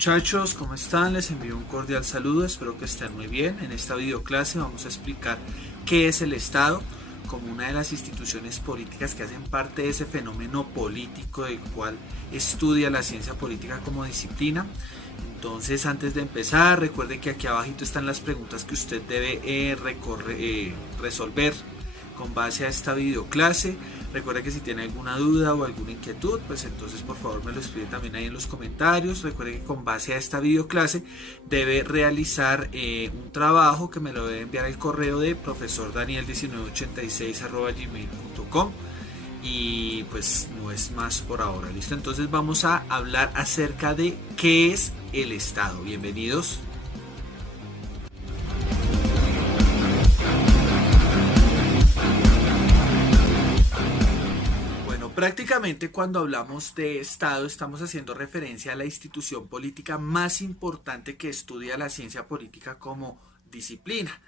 Muchachos, ¿cómo están? Les envío un cordial saludo, espero que estén muy bien. En esta videoclase vamos a explicar qué es el Estado como una de las instituciones políticas que hacen parte de ese fenómeno político del cual estudia la ciencia política como disciplina. Entonces, antes de empezar, recuerde que aquí abajito están las preguntas que usted debe resolver con base a esta videoclase. Recuerde que si tiene alguna duda o alguna inquietud, pues entonces por favor me lo escribe también ahí en los comentarios. Recuerde que con base a esta videoclase debe realizar un trabajo que me lo debe enviar al correo de profesordaniel1986@gmail.com. Y pues no es más por ahora, ¿listo? Entonces vamos a hablar acerca de qué es el Estado. Bienvenidos. Prácticamente cuando hablamos de Estado estamos haciendo referencia a la institución política más importante que estudia la ciencia política como disciplina.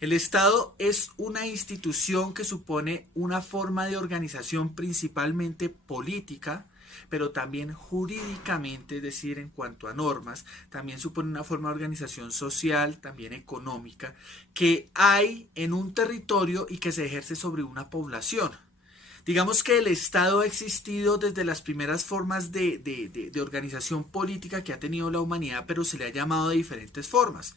El Estado es una institución que supone una forma de organización principalmente política, pero también jurídicamente, es decir, en cuanto a normas, también supone una forma de organización social, también económica, que hay en un territorio y que se ejerce sobre una población. Digamos que el Estado ha existido desde las primeras formas de organización política que ha tenido la humanidad, pero se le ha llamado de diferentes formas.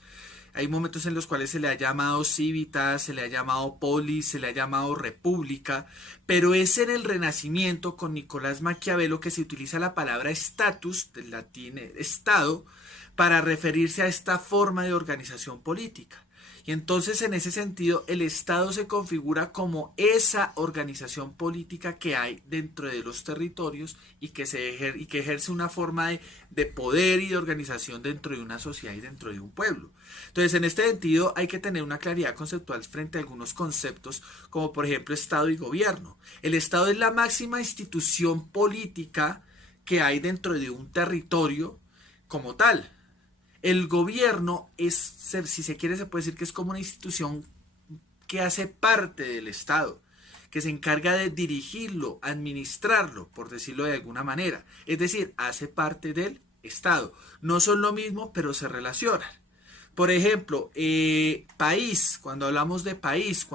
Hay momentos en los cuales se le ha llamado civitas, se le ha llamado polis, se le ha llamado república, pero es en el Renacimiento con Nicolás Maquiavelo que se utiliza la palabra status, del latín Estado, para referirse a esta forma de organización política. Y entonces en ese sentido el Estado se configura como esa organización política que hay dentro de los territorios y que ejerce una forma de poder y de organización dentro de una sociedad y dentro de un pueblo. Entonces en este sentido hay que tener una claridad conceptual frente a algunos conceptos como por ejemplo Estado y gobierno. El Estado es la máxima institución política que hay dentro de un territorio como tal. El gobierno es, si se quiere, se puede decir que es como una institución que hace parte del Estado, que se encarga de dirigirlo, administrarlo, por decirlo de alguna manera. Es decir, hace parte del Estado. No son lo mismo, pero se relacionan. Por ejemplo, cuando hablamos de país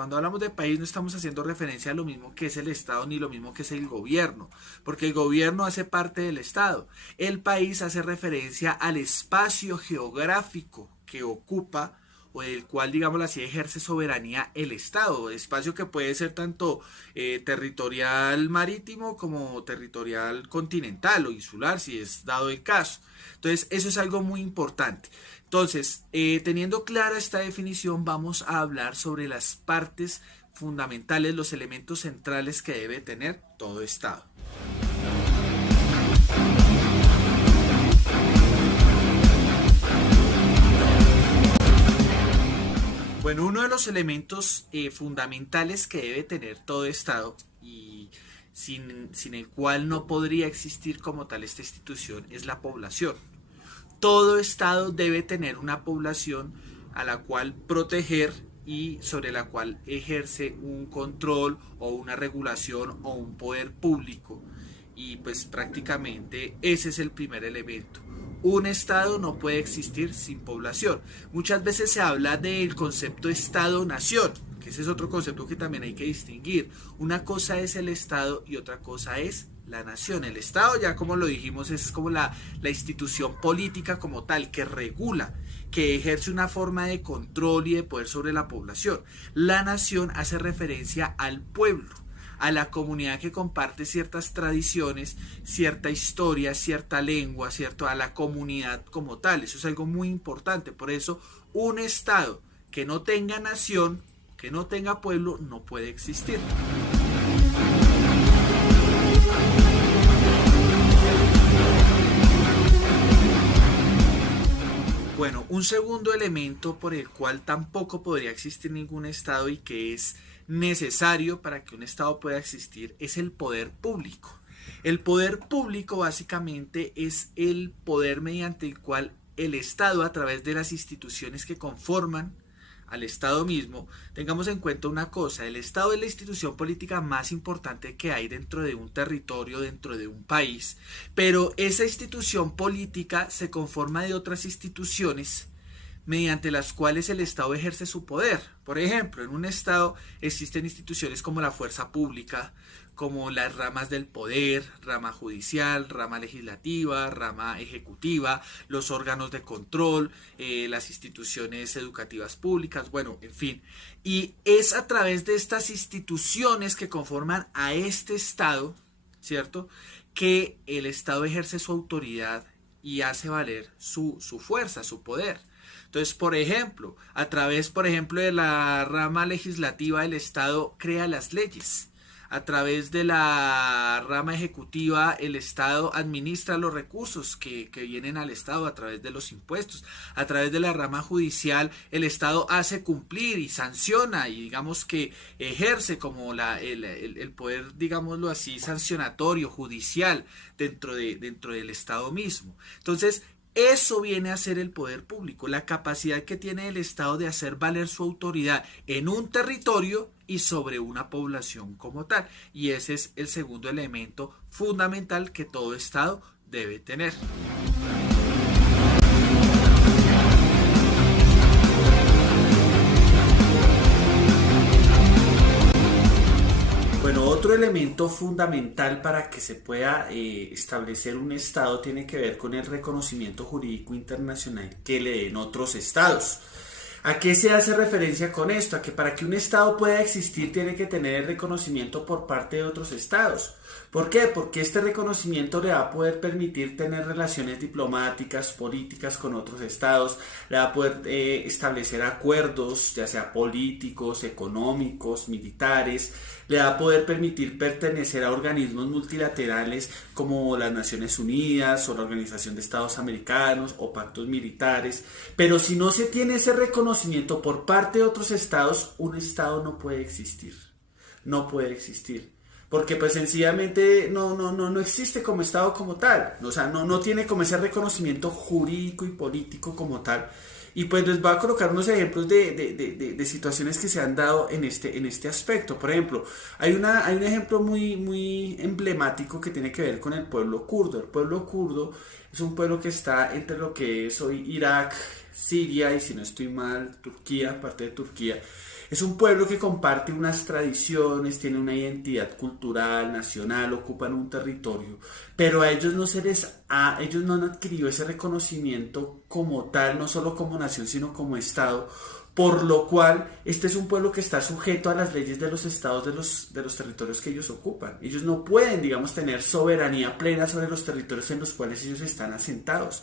no estamos haciendo referencia a lo mismo que es el Estado ni lo mismo que es el gobierno, porque el gobierno hace parte del Estado. El país hace referencia al espacio geográfico que ocupa o del cual, digámoslo así, ejerce soberanía el Estado, espacio que puede ser tanto territorial marítimo como territorial continental o insular, si es dado el caso. Entonces, eso es algo muy importante. Entonces, teniendo clara esta definición, vamos a hablar sobre las partes fundamentales, los elementos centrales que debe tener todo Estado. Bueno, uno de los elementos fundamentales que debe tener todo Estado y sin el cual no podría existir como tal esta institución es la población. Todo Estado debe tener una población a la cual proteger y sobre la cual ejerce un control o una regulación o un poder público. Y pues prácticamente ese es el primer elemento. Un Estado no puede existir sin población. Muchas veces se habla del concepto Estado-nación, que ese es otro concepto que también hay que distinguir. Una cosa es el Estado y otra cosa es la nación. El Estado, ya como lo dijimos, es como la institución política como tal, que regula, que ejerce una forma de control y de poder sobre la población. La nación hace referencia al pueblo, a la comunidad que comparte ciertas tradiciones, cierta historia, cierta lengua, ¿cierto? A la comunidad como tal. Eso es algo muy importante. Por eso, un Estado que no tenga nación, que no tenga pueblo, no puede existir. Bueno, un segundo elemento por el cual tampoco podría existir ningún Estado y que es necesario para que un Estado pueda existir es el poder público. El poder público básicamente es el poder mediante el cual el Estado, a través de las instituciones que conforman al Estado mismo, tengamos en cuenta una cosa: el Estado es la institución política más importante que hay dentro de un territorio, dentro de un país, pero esa institución política se conforma de otras instituciones mediante las cuales el Estado ejerce su poder. Por ejemplo, en un Estado existen instituciones como la fuerza pública, como las ramas del poder, rama judicial, rama legislativa, rama ejecutiva, los órganos de control, las instituciones educativas públicas, bueno, en fin. Y es a través de estas instituciones que conforman a este Estado, ¿cierto?, que el Estado ejerce su autoridad y hace valer su fuerza, su poder. Entonces, por ejemplo, a través, por ejemplo, de la rama legislativa, el Estado crea las leyes. A través de la rama ejecutiva, el Estado administra los recursos que vienen al Estado a través de los impuestos. A través de la rama judicial, el Estado hace cumplir y sanciona y digamos que ejerce como el poder, digámoslo así, sancionatorio, judicial dentro del Estado mismo. Entonces, eso viene a ser el poder público, la capacidad que tiene el Estado de hacer valer su autoridad en un territorio y sobre una población como tal. Y ese es el segundo elemento fundamental que todo Estado debe tener. Bueno, otro elemento fundamental para que se pueda establecer un Estado tiene que ver con el reconocimiento jurídico internacional que le den otros Estados. ¿A qué se hace referencia con esto? A que para que un Estado pueda existir tiene que tener el reconocimiento por parte de otros Estados. ¿Por qué? Porque este reconocimiento le va a poder permitir tener relaciones diplomáticas, políticas con otros Estados, le va a poder establecer acuerdos, ya sea políticos, económicos, militares, le va a poder permitir pertenecer a organismos multilaterales como las Naciones Unidas o la Organización de Estados Americanos o pactos militares. Pero si no se tiene ese reconocimiento por parte de otros Estados, un Estado no puede existir. No puede existir. Porque pues sencillamente no existe como Estado como tal. O sea, no tiene como ese reconocimiento jurídico y político como tal. Y pues les voy a colocar unos ejemplos de situaciones que se han dado en este aspecto. Por ejemplo, hay un ejemplo muy emblemático que tiene que ver con el pueblo kurdo. El pueblo kurdo es un pueblo que está entre lo que es hoy Irak, Siria y, si no estoy mal, Turquía, parte de Turquía. Es un pueblo que comparte unas tradiciones, tiene una identidad cultural, nacional, ocupan un territorio, pero a ellos ellos no han adquirido ese reconocimiento como tal, no solo como nación, sino como Estado, por lo cual este es un pueblo que está sujeto a las leyes de los estados de los territorios que ellos ocupan. Ellos no pueden, digamos, tener soberanía plena sobre los territorios en los cuales ellos están asentados.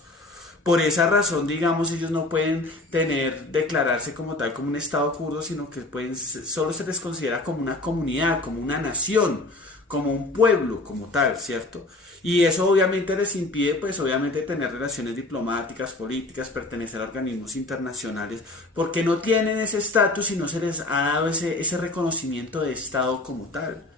Por esa razón, digamos, ellos no pueden declararse como tal, como un Estado kurdo, sino que solo se les considera como una comunidad, como una nación, como un pueblo, como tal, ¿cierto? Y eso obviamente les impide, pues obviamente, tener relaciones diplomáticas, políticas, pertenecer a organismos internacionales, porque no tienen ese estatus y no se les ha dado ese reconocimiento de Estado como tal.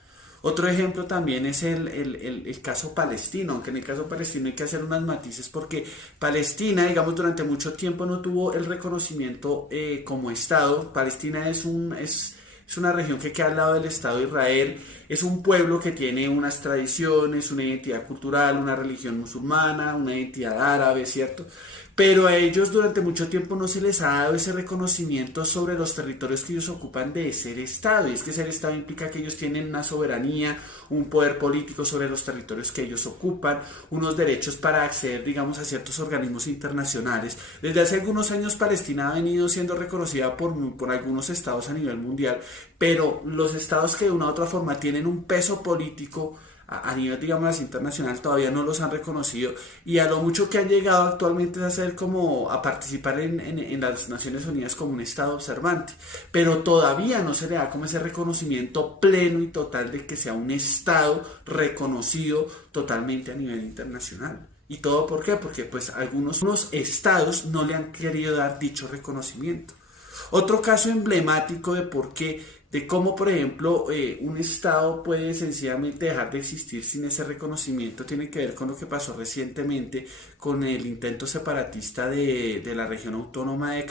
Otro ejemplo también es el caso palestino, aunque en el caso palestino hay que hacer unas matices porque Palestina, digamos, durante mucho tiempo no tuvo el reconocimiento como Estado. Palestina es una región que queda al lado del Estado de Israel, es un pueblo que tiene unas tradiciones, una identidad cultural, una religión musulmana, una identidad árabe, ¿cierto? Pero a ellos durante mucho tiempo no se les ha dado ese reconocimiento sobre los territorios que ellos ocupan de ser Estado. Y es que ser Estado implica que ellos tienen una soberanía, un poder político sobre los territorios que ellos ocupan, unos derechos para acceder, digamos, a ciertos organismos internacionales. Desde hace algunos años Palestina ha venido siendo reconocida por algunos estados a nivel mundial, pero los estados que de una u otra forma tienen un peso político a nivel, digamos, internacional todavía no los han reconocido, y a lo mucho que han llegado actualmente es a ser como a participar en las Naciones Unidas como un Estado observante, pero todavía no se le da como ese reconocimiento pleno y total de que sea un Estado reconocido totalmente a nivel internacional. ¿Y todo por qué? Porque pues algunos estados no le han querido dar dicho reconocimiento. Otro caso emblemático de por qué de cómo, por ejemplo, un Estado puede sencillamente dejar de existir sin ese reconocimiento, tiene que ver con lo que pasó recientemente con el intento separatista de la región autónoma de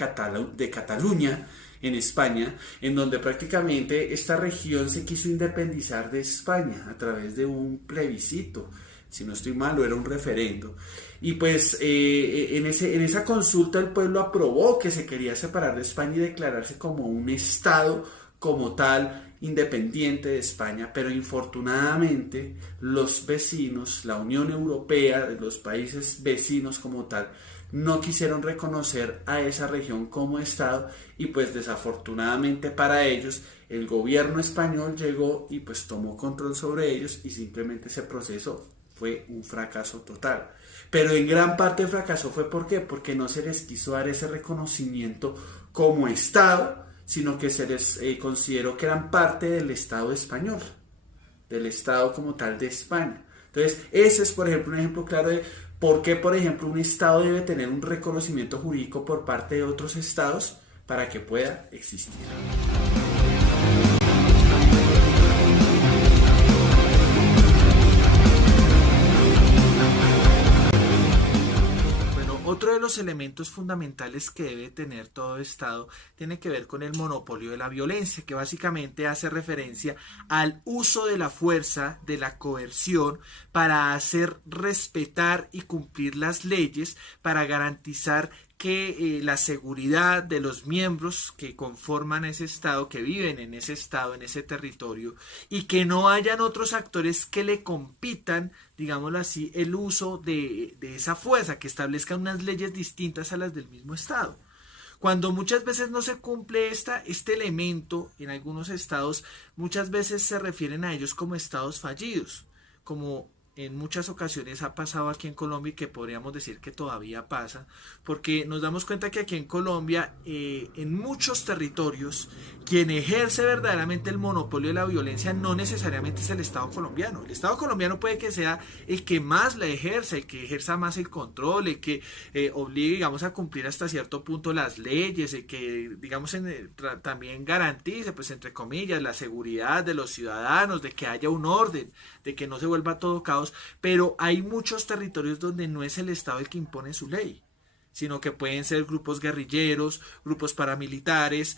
Cataluña en España, en donde prácticamente esta región se quiso independizar de España a través de un plebiscito. Si no estoy mal, era un referendo. Y pues en esa consulta el pueblo aprobó que se quería separar de España y declararse como un Estado como tal, independiente de España, pero infortunadamente los vecinos, la Unión Europea, los países vecinos como tal, no quisieron reconocer a esa región como Estado y pues desafortunadamente para ellos el gobierno español llegó y pues tomó control sobre ellos y simplemente ese proceso fue un fracaso total. Pero en gran parte el fracaso fue ¿por qué? Porque no se les quiso dar ese reconocimiento como Estado, sino que se les consideró que eran parte del Estado español, del Estado como tal de España. Entonces, ese es, por ejemplo, un ejemplo claro de por qué, por ejemplo, un Estado debe tener un reconocimiento jurídico por parte de otros Estados para que pueda existir. Otro de los elementos fundamentales que debe tener todo Estado tiene que ver con el monopolio de la violencia, que básicamente hace referencia al uso de la fuerza, de la coerción, para hacer respetar y cumplir las leyes, para garantizar que la seguridad de los miembros que conforman ese Estado, que viven en ese Estado, en ese territorio, y que no hayan otros actores que le compitan, digámoslo así, el uso de esa fuerza, que establezcan unas leyes distintas a las del mismo Estado. Cuando muchas veces no se cumple este elemento, en algunos estados, muchas veces se refieren a ellos como estados fallidos, como en muchas ocasiones ha pasado aquí en Colombia y que podríamos decir que todavía pasa, porque nos damos cuenta que aquí en Colombia, en muchos territorios, quien ejerce verdaderamente el monopolio de la violencia no necesariamente es el Estado colombiano. El Estado colombiano puede que sea el que más la ejerza, el que ejerza más el control, el que obligue, digamos, a cumplir hasta cierto punto las leyes, el que, digamos, también garantice, pues, entre comillas, la seguridad de los ciudadanos, de que haya un orden, de que no se vuelva todo caos, pero hay muchos territorios donde no es el Estado el que impone su ley, sino que pueden ser grupos guerrilleros, grupos paramilitares,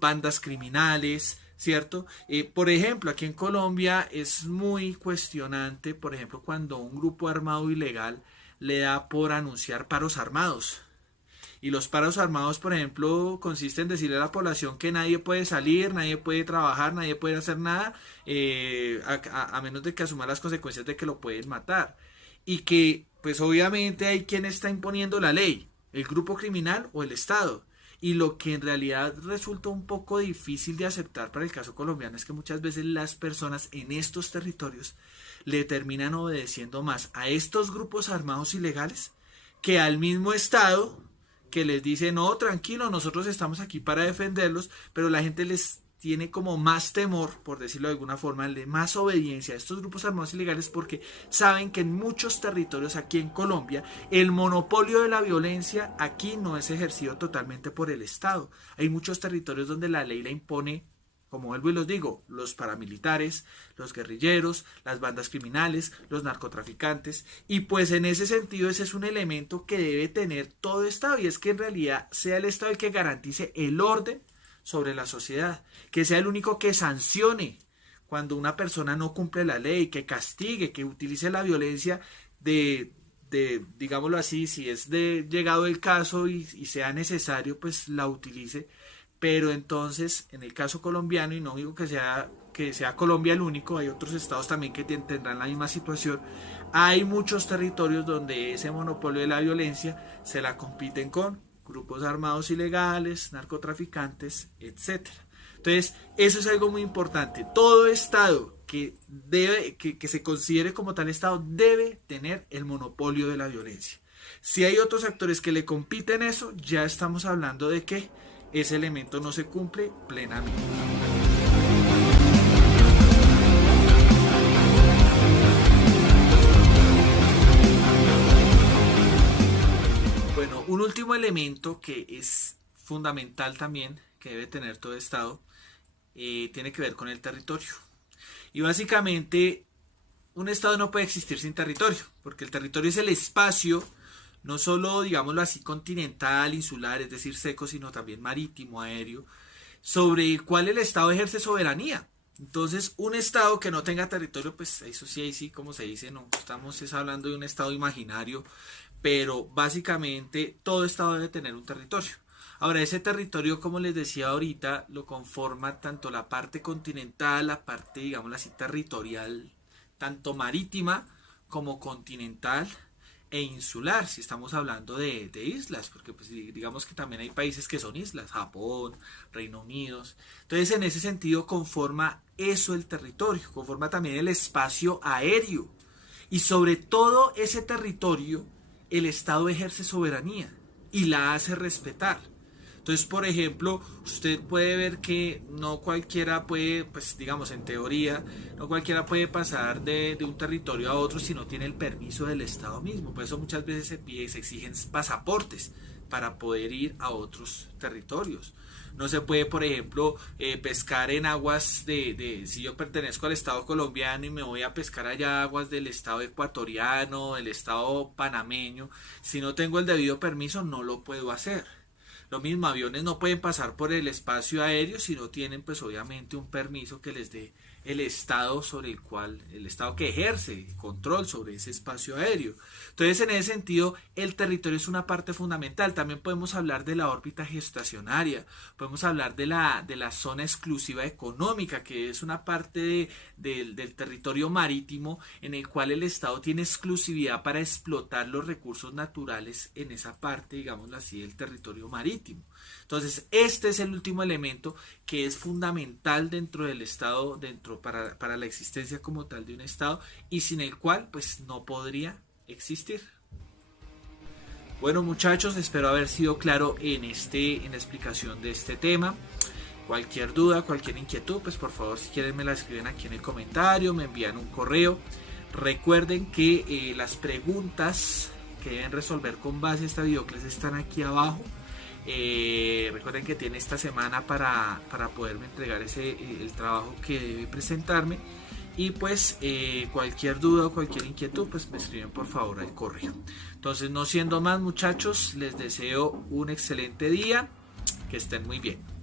bandas criminales, ¿cierto? Por ejemplo, aquí en Colombia es muy cuestionante, por ejemplo, cuando un grupo armado ilegal le da por anunciar paros armados. Y los paros armados, por ejemplo, consisten en decirle a la población que nadie puede salir, nadie puede trabajar, nadie puede hacer nada, a menos de que asuma las consecuencias de que lo pueden matar. Y que, pues obviamente hay quien está imponiendo la ley, el grupo criminal o el Estado. Y lo que en realidad resulta un poco difícil de aceptar para el caso colombiano es que muchas veces las personas en estos territorios le terminan obedeciendo más a estos grupos armados ilegales que al mismo Estado, que les dice, no, tranquilo, nosotros estamos aquí para defenderlos, pero la gente les tiene como más temor, por decirlo de alguna forma, más obediencia a estos grupos armados ilegales porque saben que en muchos territorios aquí en Colombia el monopolio de la violencia aquí no es ejercido totalmente por el Estado. Hay muchos territorios donde la ley la impone, como vuelvo y los digo, los paramilitares, los guerrilleros, las bandas criminales, los narcotraficantes, y pues en ese sentido ese es un elemento que debe tener todo Estado, y es que en realidad sea el Estado el que garantice el orden sobre la sociedad, que sea el único que sancione cuando una persona no cumple la ley, que castigue, que utilice la violencia digámoslo así, si es de llegado el caso y sea necesario, pues la utilice. Pero entonces, en el caso colombiano, y no digo que sea Colombia el único, hay otros estados también que tendrán la misma situación, hay muchos territorios donde ese monopolio de la violencia se la compiten con grupos armados ilegales, narcotraficantes, etcétera. Entonces, eso es algo muy importante. Todo estado que se considere como tal estado debe tener el monopolio de la violencia. Si hay otros actores que le compiten eso, ya estamos hablando de que ese elemento no se cumple plenamente. Bueno, un último elemento que es fundamental también, que debe tener todo Estado, tiene que ver con el territorio. Y básicamente un Estado no puede existir sin territorio, porque el territorio es el espacio, no solo, digámoslo así, continental, insular, es decir, seco, sino también marítimo, aéreo, sobre el cual el Estado ejerce soberanía. Entonces, un Estado que no tenga territorio, pues eso sí, ahí sí, como se dice, no estamos hablando de un Estado imaginario, pero básicamente todo Estado debe tener un territorio. Ahora, ese territorio, como les decía ahorita, lo conforma tanto la parte continental, la parte, digamos así, territorial, tanto marítima como continental e insular, si estamos hablando de islas, porque pues digamos que también hay países que son islas, Japón, Reino Unido. Entonces, en ese sentido, conforma eso el territorio, conforma también el espacio aéreo. Y sobre todo ese territorio, el Estado ejerce soberanía y la hace respetar. Entonces, por ejemplo, usted puede ver que no cualquiera puede, pues digamos en teoría, no cualquiera puede pasar de un territorio a otro si no tiene el permiso del Estado mismo. Por eso muchas veces se exigen pasaportes para poder ir a otros territorios. No se puede, por ejemplo, pescar en aguas si yo pertenezco al Estado colombiano y me voy a pescar allá aguas del Estado ecuatoriano, del Estado panameño, si no tengo el debido permiso no lo puedo hacer. Lo mismo, aviones no pueden pasar por el espacio aéreo si no tienen pues obviamente un permiso que les dé el Estado sobre el Estado que ejerce control sobre ese espacio aéreo. Entonces, en ese sentido, el territorio es una parte fundamental. También podemos hablar de la órbita geoestacionaria, podemos hablar de la zona exclusiva económica, que es una parte del territorio marítimo en el cual el Estado tiene exclusividad para explotar los recursos naturales en esa parte, digámoslo así, del territorio marítimo. Entonces, este es el último elemento que es fundamental dentro del Estado, para la existencia como tal de un Estado, y sin el cual pues no podría existir. Bueno, muchachos, espero haber sido claro en la explicación de este tema. Cualquier duda, cualquier inquietud, pues por favor, si quieren me la escriben aquí en el comentario, me envían un correo. Recuerden que las preguntas que deben resolver con base a esta videoclase están aquí abajo. Recuerden que tiene esta semana para poderme entregar el trabajo que debe presentarme. Y pues cualquier duda o cualquier inquietud, pues me escriben por favor al correo. Entonces, no siendo más, muchachos, les deseo un excelente día, que estén muy bien.